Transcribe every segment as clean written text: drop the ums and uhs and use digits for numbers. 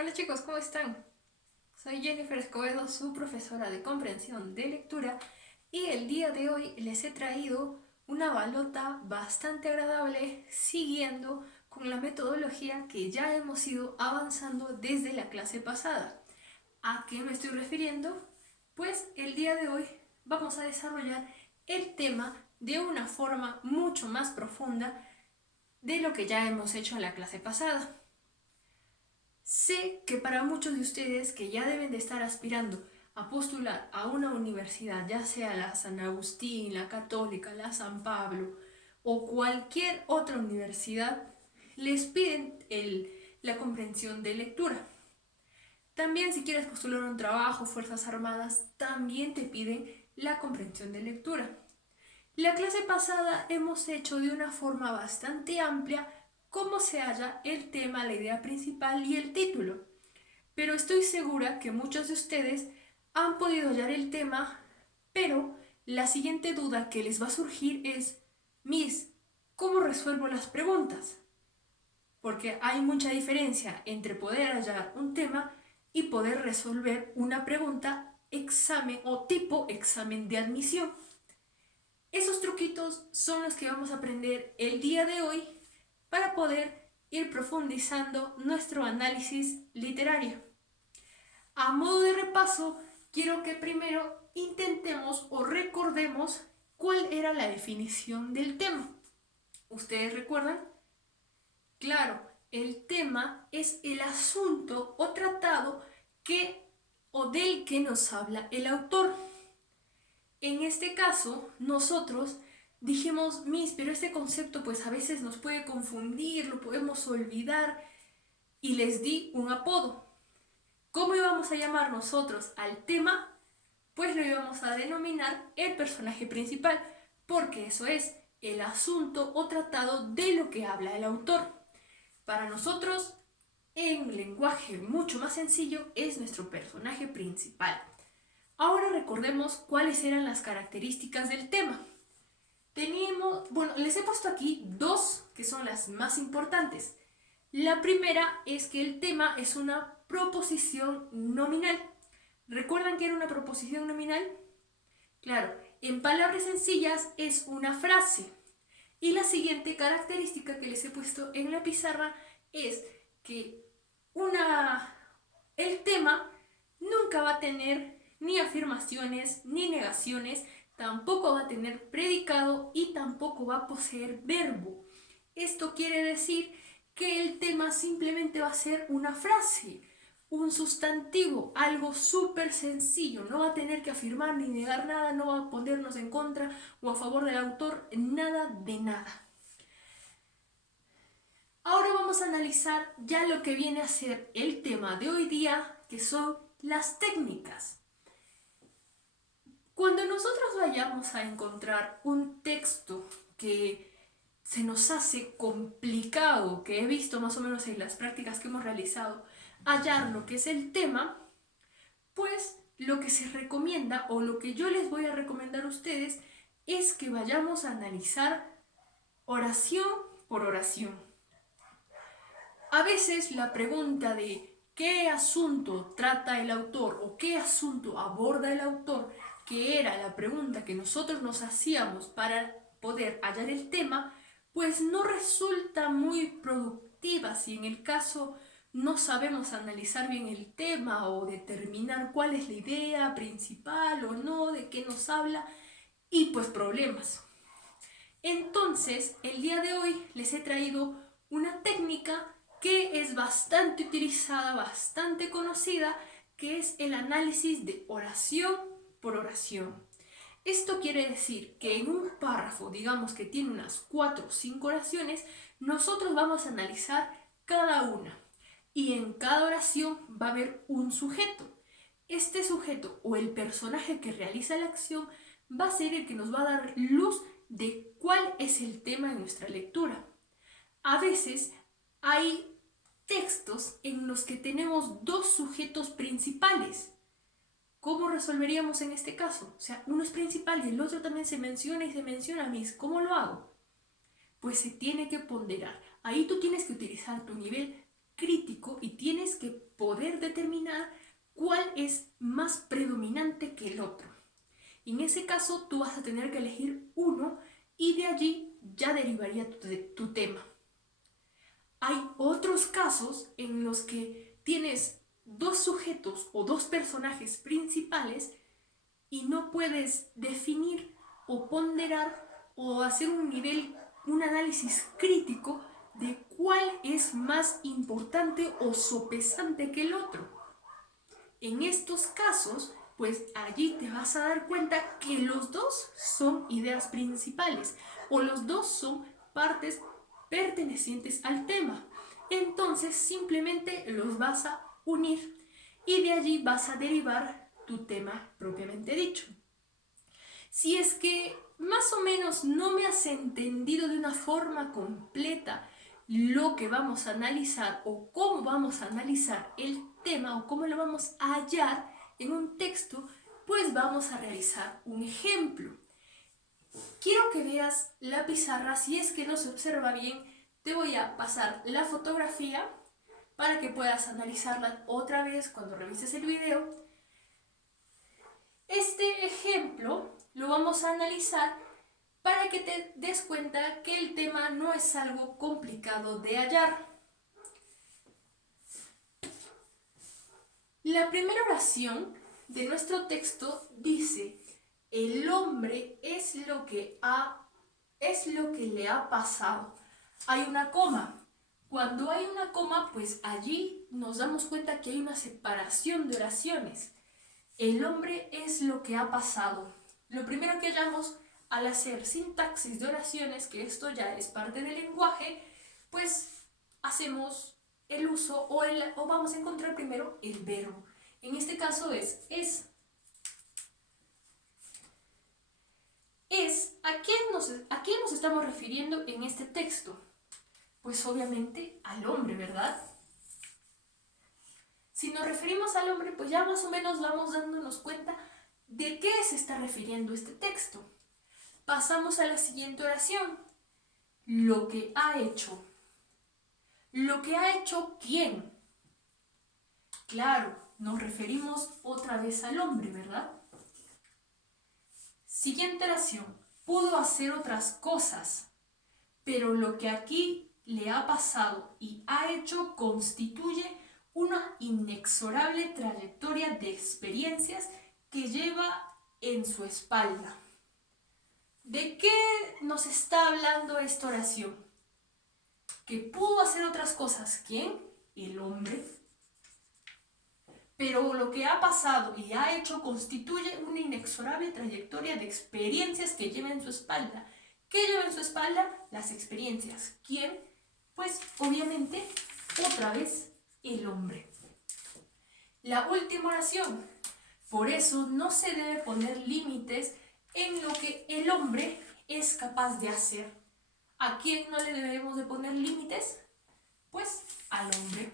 Hola chicos, ¿cómo están? Soy Jennifer Escobedo, su profesora de comprensión de lectura, y el día de hoy les he traído una balota bastante agradable siguiendo con la metodología que ya hemos ido avanzando desde la clase pasada. ¿A qué me estoy refiriendo? Pues el día de hoy vamos a desarrollar el tema de una forma mucho más profunda de lo que ya hemos hecho en la clase pasada. Sé que para muchos de ustedes que ya deben de estar aspirando a postular a una universidad, ya sea la San Agustín, la Católica, la San Pablo o cualquier otra universidad, les piden la comprensión de lectura. También si quieres postular un trabajo, Fuerzas Armadas, también te piden la comprensión de lectura. La clase pasada hemos hecho de una forma bastante amplia cómo se halla el tema, la idea principal y el título. Pero estoy segura que muchos de ustedes han podido hallar el tema, pero la siguiente duda que les va a surgir es: Miss, ¿cómo resuelvo las preguntas? Porque hay mucha diferencia entre poder hallar un tema y poder resolver una pregunta examen o tipo examen de admisión. Esos truquitos son los que vamos a aprender el día de hoy para poder ir profundizando nuestro análisis literario. A modo de repaso, quiero que primero intentemos o recordemos cuál era la definición del tema. ¿Ustedes recuerdan? Claro, el tema es el asunto o tratado que o del que nos habla el autor. En este caso, nosotros dijimos, Miss, pero este concepto pues a veces nos puede confundir, lo podemos olvidar, y les di un apodo. ¿Cómo íbamos a llamar nosotros al tema? Pues lo íbamos a denominar el personaje principal, porque eso es el asunto o tratado de lo que habla el autor. Para nosotros, en lenguaje mucho más sencillo, es nuestro personaje principal. Ahora recordemos cuáles eran las características del tema. Les he puesto aquí dos que son las más importantes. La primera es que el tema es una proposición nominal. ¿Recuerdan que era una proposición nominal? Claro, en palabras sencillas es una frase. Y la siguiente característica que les he puesto en la pizarra es que el tema nunca va a tener ni afirmaciones ni negaciones, tampoco va a tener predicado y tampoco va a poseer verbo. Esto quiere decir que el tema simplemente va a ser una frase, un sustantivo, algo súper sencillo. No va a tener que afirmar ni negar nada, no va a ponernos en contra o a favor del autor, nada de nada. Ahora vamos a analizar ya lo que viene a ser el tema de hoy día, que son las técnicas. Cuando nosotros vayamos a encontrar un texto que se nos hace complicado, que he visto más o menos en las prácticas que hemos realizado, hallar lo que es el tema, pues lo que se recomienda o lo que yo les voy a recomendar a ustedes es que vayamos a analizar oración por oración. A veces la pregunta de qué asunto trata el autor o qué asunto aborda el autor, que era la pregunta que nosotros nos hacíamos para poder hallar el tema, pues no resulta muy productiva si en el caso no sabemos analizar bien el tema o determinar cuál es la idea principal o no, de qué nos habla, y pues problemas. Entonces, el día de hoy les he traído una técnica que es bastante utilizada, bastante conocida, que es el análisis de oración por oración. Esto quiere decir que en un párrafo, digamos que tiene unas 4 o 5 oraciones, nosotros vamos a analizar cada una. Y en cada oración va a haber un sujeto. Este sujeto o el personaje que realiza la acción va a ser el que nos va a dar luz de cuál es el tema de nuestra lectura. A veces hay textos en los que tenemos dos sujetos principales. ¿Cómo resolveríamos en este caso? O sea, uno es principal y el otro también se menciona y se menciona, Miss. ¿Cómo lo hago? Pues se tiene que ponderar. Ahí tú tienes que utilizar tu nivel crítico y tienes que poder determinar cuál es más predominante que el otro. En ese caso, tú vas a tener que elegir uno y de allí ya derivaría tu tema. Hay otros casos en los que tienes dos sujetos o dos personajes principales y no puedes definir o ponderar o hacer un análisis crítico de cuál es más importante o sopesante que el otro. En estos casos, pues allí te vas a dar cuenta que los dos son ideas principales o los dos son partes pertenecientes al tema. Entonces simplemente los vas a unir y de allí vas a derivar tu tema propiamente dicho. Si es que más o menos no me has entendido de una forma completa lo que vamos a analizar o cómo vamos a analizar el tema o cómo lo vamos a hallar en un texto, pues vamos a realizar un ejemplo. Quiero que veas la pizarra. Si es que no se observa bien, te voy a pasar la fotografía para que puedas analizarla otra vez cuando revises el video. Este ejemplo lo vamos a analizar para que te des cuenta que el tema no es algo complicado de hallar. La primera oración de nuestro texto dice: el hombre es lo que le ha pasado. Hay una coma. Cuando hay una coma, pues allí nos damos cuenta que hay una separación de oraciones. El hombre es lo que ha pasado. Lo primero que hallamos al hacer sintaxis de oraciones, que esto ya es parte del lenguaje, pues hacemos el uso o vamos a encontrar primero el verbo. En este caso es. ¿A quién nos estamos refiriendo en este texto? Pues obviamente al hombre, ¿verdad? Si nos referimos al hombre, pues ya más o menos vamos dándonos cuenta de qué se está refiriendo este texto. Pasamos a la siguiente oración. Lo que ha hecho. ¿Lo que ha hecho quién? Claro, nos referimos otra vez al hombre, ¿verdad? Siguiente oración. Pudo hacer otras cosas, pero lo que aquí le ha pasado y ha hecho constituye una inexorable trayectoria de experiencias que lleva en su espalda. ¿De qué nos está hablando esta oración? Que pudo hacer otras cosas. ¿Quién? El hombre. Pero lo que ha pasado y ha hecho constituye una inexorable trayectoria de experiencias que lleva en su espalda. ¿Qué lleva en su espalda? Las experiencias. ¿Quién? Pues obviamente, otra vez, el hombre. La última oración. Por eso no se debe poner límites en lo que el hombre es capaz de hacer. ¿A quién no le debemos de poner límites? Pues al hombre.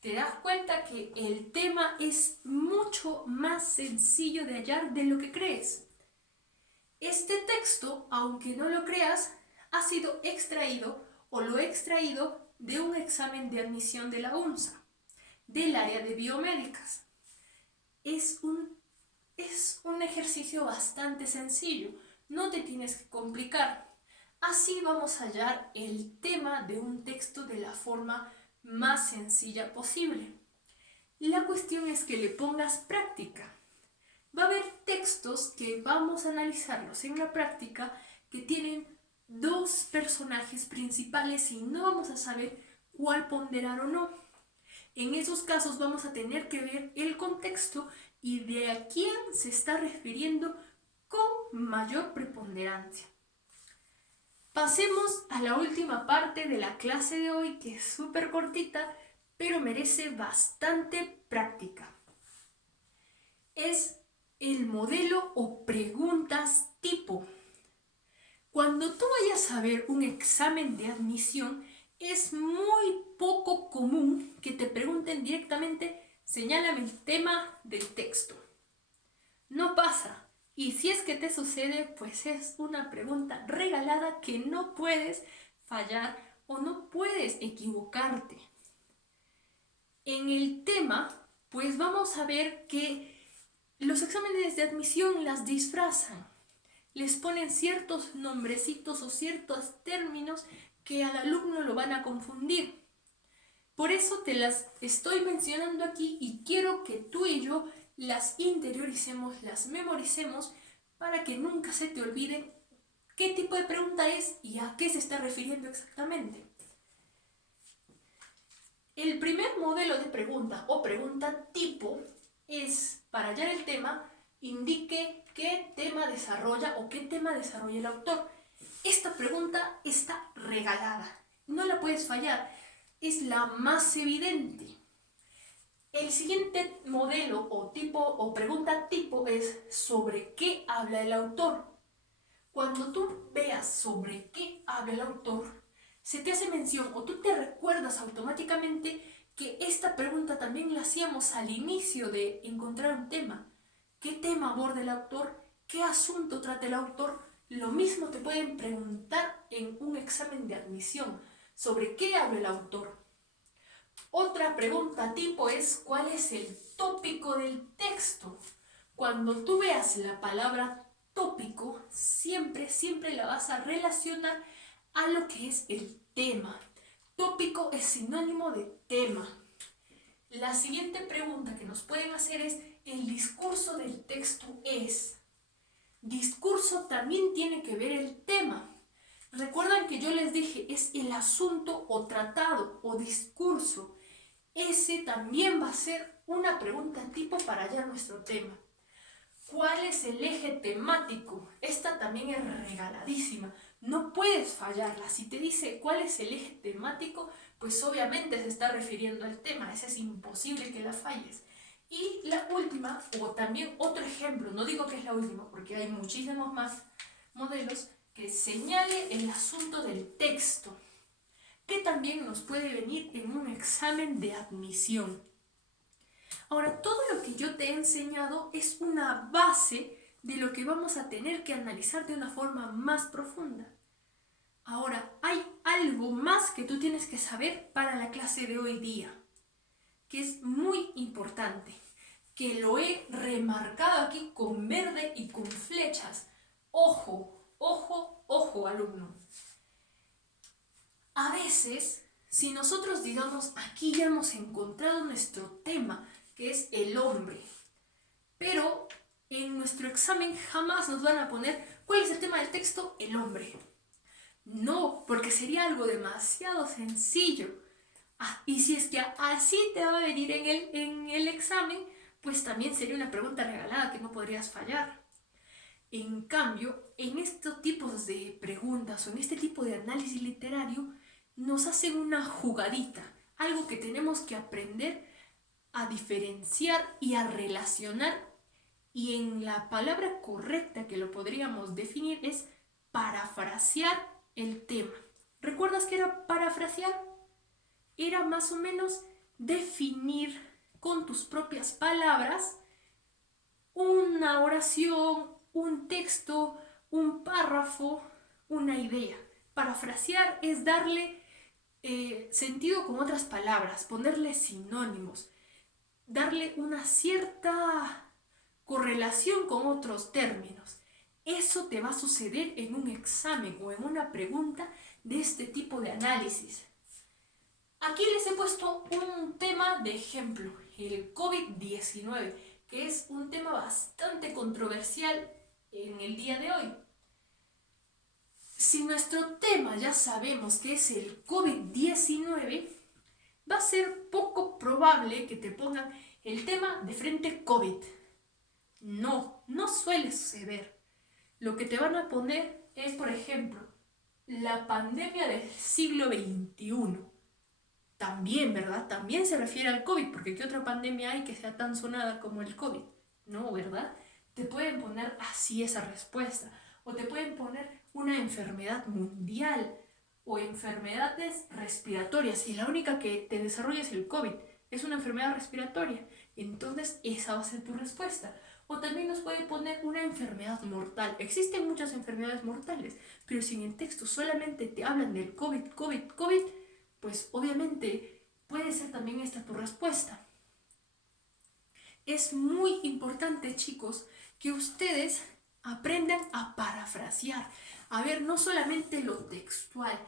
Te das cuenta que el tema es mucho más sencillo de hallar de lo que crees. Este texto, aunque no lo creas, ha sido extraído o lo he extraído de un examen de admisión de la UNSA, del área de biomédicas. Es un ejercicio bastante sencillo, no te tienes que complicar. Así vamos a hallar el tema de un texto de la forma más sencilla posible. La cuestión es que le pongas práctica. Va a haber textos que vamos a analizarlos en la práctica que tienen dos personajes principales y no vamos a saber cuál ponderar o no. En esos casos vamos a tener que ver el contexto y de a quién se está refiriendo con mayor preponderancia. Pasemos a la última parte de la clase de hoy, que es súper cortita, pero merece bastante práctica. Es el modelo o preguntas tipo. Cuando tú vayas a ver un examen de admisión, es muy poco común que te pregunten directamente: señálame el tema del texto. No pasa. Y si es que te sucede, pues es una pregunta regalada que no puedes fallar o no puedes equivocarte. En el tema, pues vamos a ver que los exámenes de admisión las disfrazan. Les ponen ciertos nombrecitos o ciertos términos que al alumno lo van a confundir. Por eso te las estoy mencionando aquí y quiero que tú y yo las interioricemos, las memoricemos para que nunca se te olviden qué tipo de pregunta es y a qué se está refiriendo exactamente. El primer modelo de pregunta o pregunta tipo es, para hallar el tema, indique qué tema desarrolla o qué tema desarrolla el autor. Esta pregunta está regalada, no la puedes fallar, es la más evidente. El siguiente modelo o tipo o pregunta tipo es sobre qué habla el autor. Cuando tú veas sobre qué habla el autor, se te hace mención o tú te recuerdas automáticamente que esta pregunta también la hacíamos al inicio de encontrar un tema. ¿Qué tema aborda el autor? ¿Qué asunto trata el autor? Lo mismo te pueden preguntar en un examen de admisión. ¿Sobre qué habla el autor? Otra pregunta tipo es ¿cuál es el tópico del texto? Cuando tú veas la palabra tópico, siempre la vas a relacionar a lo que es el tema. Tópico es sinónimo de tema. La siguiente pregunta que nos pueden hacer es ¿el discurso del texto es? Discurso también tiene que ver el tema. Recuerdan que yo les dije es el asunto o tratado o discurso. Ese también va a ser una pregunta tipo para hallar nuestro tema. ¿Cuál es el eje temático? Esta también es regaladísima. No puedes fallarla. Si te dice cuál es el eje temático, pues obviamente se está refiriendo al tema. Ese es imposible que la falles. Y la última, o también otro ejemplo, no digo que es la última porque hay muchísimos más modelos, que señale el asunto del texto, que también nos puede venir en un examen de admisión. Ahora, todo lo que yo te he enseñado es una base de lo que vamos a tener que analizar de una forma más profunda. Ahora, hay algo más que tú tienes que saber para la clase de hoy día, que es muy importante, que lo he remarcado aquí con verde y con flechas. Ojo, ojo, ojo, alumno. A veces, si nosotros digamos, aquí ya hemos encontrado nuestro tema, que es el hombre, pero en nuestro examen jamás nos van a poner, ¿cuál es el tema del texto? El hombre. No, porque sería algo demasiado sencillo. Y si es que así te va a venir en el examen, pues también sería una pregunta regalada que no podrías fallar. En cambio, en estos tipos de preguntas o en este tipo de análisis literario, nos hacen una jugadita, algo que tenemos que aprender a diferenciar y a relacionar, y en la palabra correcta que lo podríamos definir es parafrasear el tema. ¿Recuerdas qué era parafrasear? Era más o menos definir con tus propias palabras una oración, un texto, un párrafo, una idea. Parafrasear es darle sentido con otras palabras, ponerle sinónimos, darle una cierta correlación con otros términos. Eso te va a suceder en un examen o en una pregunta de este tipo de análisis. Aquí les he puesto un tema de ejemplo, el COVID-19, que es un tema bastante controversial en el día de hoy. Si nuestro tema ya sabemos que es el COVID-19, va a ser poco probable que te pongan el tema de frente COVID. No, no suele suceder. Lo que te van a poner es, por ejemplo, la pandemia del siglo XXI. También, ¿verdad? También se refiere al COVID, porque ¿qué otra pandemia hay que sea tan sonada como el COVID? No, ¿verdad? Te pueden poner así esa respuesta. O te pueden poner una enfermedad mundial o enfermedades respiratorias. Y la única que te desarrolla es el COVID. Es una enfermedad respiratoria. Entonces esa va a ser tu respuesta. O también nos puede poner una enfermedad mortal. Existen muchas enfermedades mortales, pero si en el texto solamente te hablan del COVID, pues obviamente puede ser también esta tu respuesta. Es muy importante, chicos, que ustedes aprendan a parafrasear, a ver no solamente lo textual,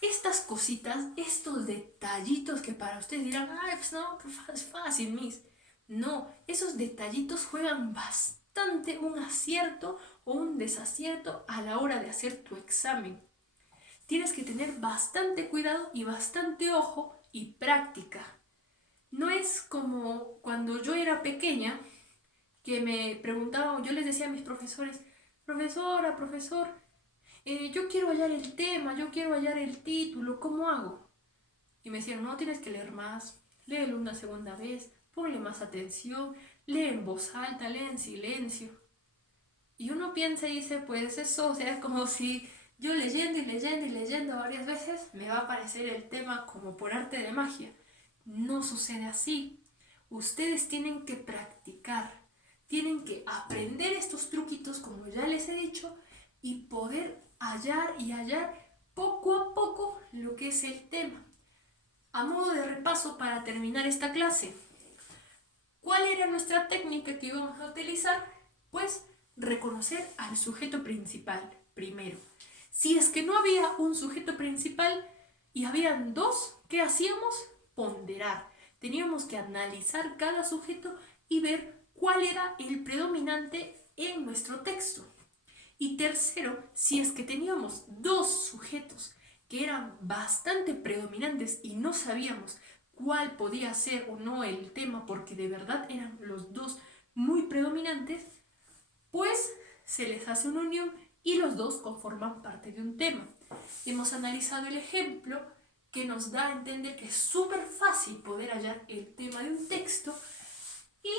estas cositas, estos detallitos que para ustedes dirán, ay, pues no, pues es fácil, Miss. No, esos detallitos juegan bastante un acierto o un desacierto a la hora de hacer tu examen. Tienes que tener bastante cuidado y bastante ojo y práctica. No es como cuando yo era pequeña, que me preguntaban, yo les decía a mis profesores, profesora, profesor, yo quiero hallar el tema, yo quiero hallar el título, ¿cómo hago? Y me decían, no, tienes que leer más, léelo una segunda vez, ponle más atención, lee en voz alta, lee en silencio. Y uno piensa y dice, pues eso, o sea, como si yo leyendo y leyendo y leyendo varias veces me va a aparecer el tema como por arte de magia. No sucede así. Ustedes tienen que practicar, tienen que aprender estos truquitos, como ya les he dicho, y poder hallar y hallar poco a poco lo que es el tema. A modo de repaso para terminar esta clase, ¿cuál era nuestra técnica que íbamos a utilizar? Pues reconocer al sujeto principal primero. Si es que no había un sujeto principal y habían dos, ¿qué hacíamos? Ponderar. Teníamos que analizar cada sujeto y ver cuál era el predominante en nuestro texto. Y tercero, si es que teníamos dos sujetos que eran bastante predominantes y no sabíamos cuál podía ser o no el tema porque de verdad eran los dos muy predominantes, pues se les hace una unión y los dos conforman parte de un tema. Hemos analizado el ejemplo que nos da a entender que es súper fácil poder hallar el tema de un texto y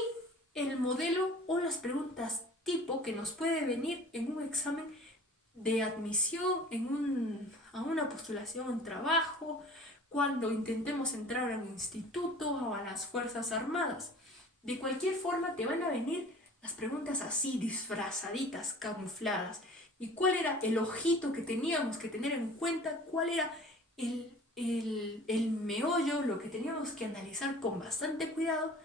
el modelo o las preguntas tipo que nos puede venir en un examen de admisión a una postulación, un trabajo, cuando intentemos entrar a un instituto o a las Fuerzas Armadas. De cualquier forma te van a venir las preguntas así, disfrazaditas, camufladas. ¿Y cuál era el ojito que teníamos que tener en cuenta? ¿Cuál era el meollo, lo que teníamos que analizar con bastante cuidado?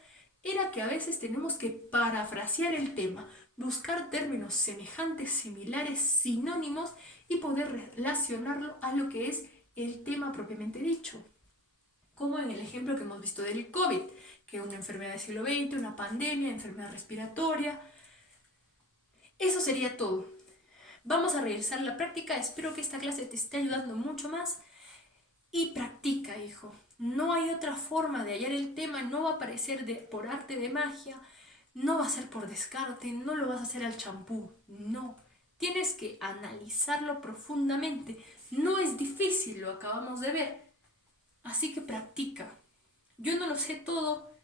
Era que a veces tenemos que parafrasear el tema, buscar términos semejantes, similares, sinónimos y poder relacionarlo a lo que es el tema propiamente dicho. Como en el ejemplo que hemos visto del COVID, que es una enfermedad del siglo XX, una pandemia, enfermedad respiratoria. Eso sería todo. Vamos a realizar la práctica. Espero que esta clase te esté ayudando mucho más. Y practica, hijo. No hay otra forma de hallar el tema, no va a aparecer por arte de magia, no va a ser por descarte, no lo vas a hacer al champú, no. Tienes que analizarlo profundamente. No es difícil, lo acabamos de ver. Así que practica. Yo no lo sé todo,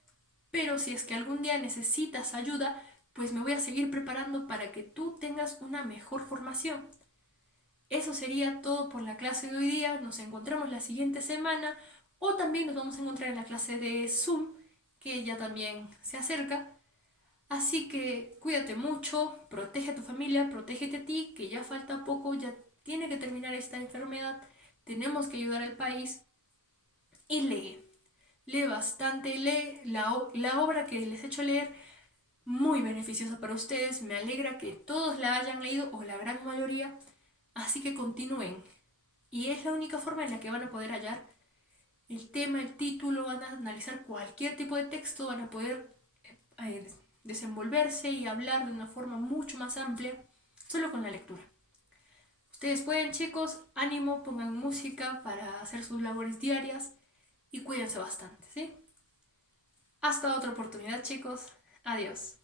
pero si es que algún día necesitas ayuda, pues me voy a seguir preparando para que tú tengas una mejor formación. Eso sería todo por la clase de hoy día. Nos encontramos la siguiente semana o también nos vamos a encontrar en la clase de Zoom, que ya también se acerca. Así que cuídate mucho, protege a tu familia, protégete a ti, que ya falta poco, ya tiene que terminar esta enfermedad, tenemos que ayudar al país y lee. Lee bastante, lee la obra que les he hecho leer, muy beneficiosa para ustedes. Me alegra que todos la hayan leído o la gran mayoría. Así que continúen. Y es la única forma en la que van a poder hallar el tema, el título, van a analizar cualquier tipo de texto, van a poder desenvolverse y hablar de una forma mucho más amplia solo con la lectura. Ustedes pueden, chicos, ánimo, pongan música para hacer sus labores diarias y cuídense bastante, ¿sí? Hasta otra oportunidad, chicos. Adiós.